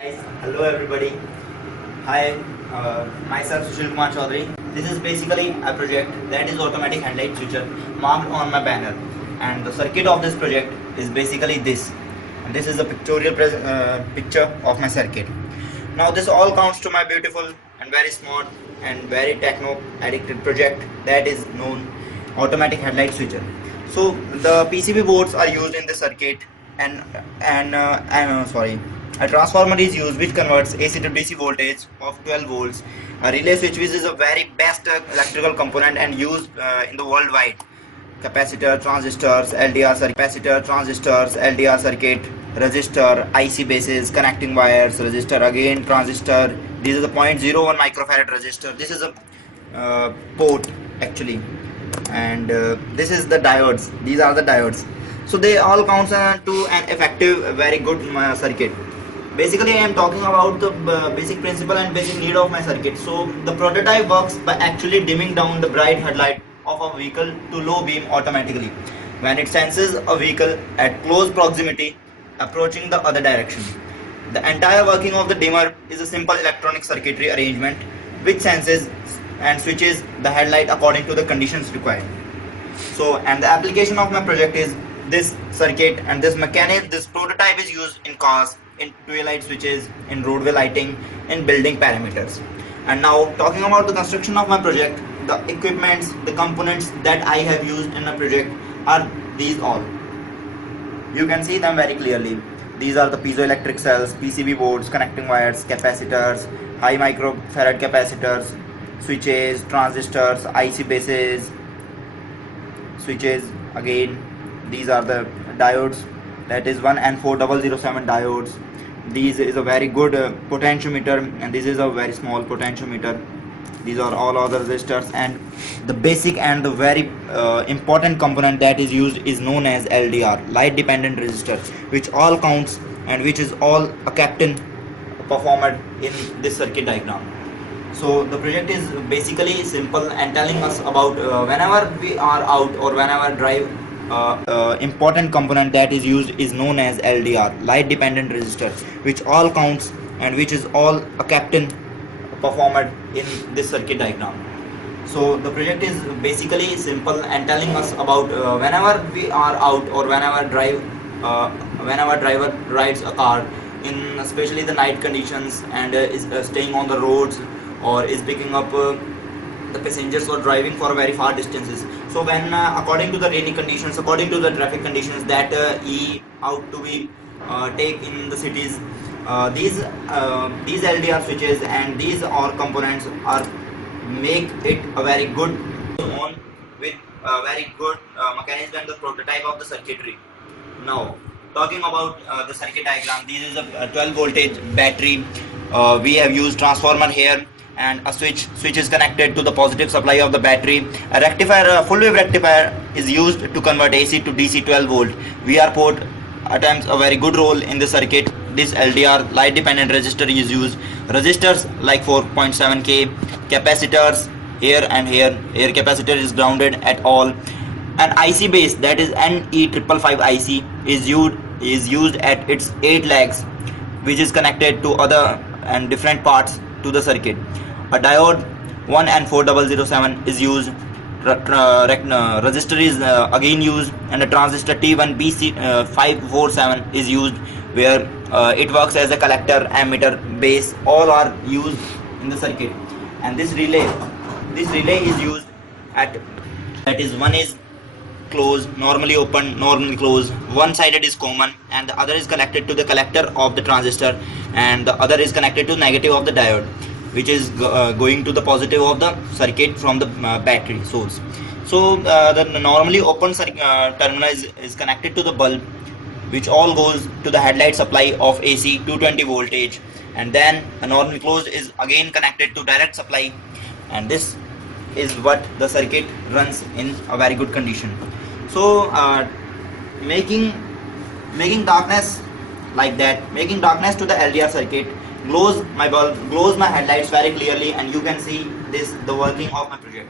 Guys, hello everybody. Hi, myself Sushil Kumar Chaudhary. This is basically a project that is automatic headlight switcher marked on my banner, and the circuit of this project is basically this. And this is a pictorial picture of my circuit. Now this all counts to my beautiful and very smart and very techno addicted project that is known automatic headlight switcher. So the PCB boards are used in the circuit, and sorry, a transformer is used which converts AC to DC voltage of 12 volts. A relay switch, which is a very best electrical component and used in the worldwide. Capacitor, transistors, LDR circuit, resistor, IC bases, connecting wires, resistor again, transistor. This is a 0.01 microfarad resistor. This is a port actually, and this is the diodes. These are the diodes. So they all count to an effective, very good circuit. Basically, I am talking about the basic principle and basic need of my circuit. So the prototype works by actually dimming down the bright headlight of a vehicle to low beam automatically when it senses a vehicle at close proximity approaching the other direction. The entire working of the dimmer is a simple electronic circuitry arrangement which senses and switches the headlight according to the conditions required. So, and the application of my project is this circuit and this mechanism. This prototype is used in cars, in twilight switches, in roadway lighting, in building parameters. And now talking about the construction of my project, the equipments, the components that I have used in my project are these all. You can see them very clearly. These are the piezoelectric cells, PCB boards, connecting wires, capacitors, high microfarad capacitors, switches, transistors, IC bases, switches again. These are the diodes, that is 1N4007 diodes. This is a very good potentiometer, and this is a very small potentiometer. These are all other resistors, and the basic and the very important component that is used is known as LDR, light dependent resistor, which all counts and which is all a captain performer in this circuit diagram. So the project is basically simple and telling us about whenever we are out or whenever drive, important component that is used is known as LDR, light dependent resistor, which all counts and which is all a captain performer in this circuit diagram. So the project is basically simple and telling us about whenever we are out or whenever driver rides a car in especially the night conditions and is staying on the roads or is picking up the passengers or driving for very far distances. So when according to the rainy conditions, according to the traffic conditions that he out to be take in the cities, these LDR switches and these all components are make it a very good on with a very good mechanism and the prototype of the circuitry. Now talking about the circuit diagram, this is a 12 voltage battery. We have used transformer here, and a switch is connected to the positive supply of the battery. A rectifier, a full wave rectifier is used to convert AC to DC 12 volt. VR port attempts a very good role in the circuit. This LDR, light dependent resistor, is used. Resistors like 4.7k, capacitors here and here. Here capacitor is grounded at all. An IC base, that is NE555 IC, is used at its 8 legs, which is connected to other and different parts to the circuit. A diode 1N4007 is used. Resistor is again used, and a transistor T1BC547 is used, where it works as a collector, ammeter, base. All are used in the circuit. And this relay is used at, that is, one is closed, normally open, normally closed. One sided is common and the other is connected to the collector of the transistor, and the other is connected to negative of the diode, which is going to the positive of the circuit from the battery source. So the normally open terminal is connected to the bulb, which all goes to the headlight supply of AC 220 voltage, and then a normally closed is again connected to direct supply, and this is what the circuit runs in a very good condition. So making darkness like that, making darkness to the LDR circuit, glows my bulb, glows my headlights very clearly, and you can see this, the working of my project.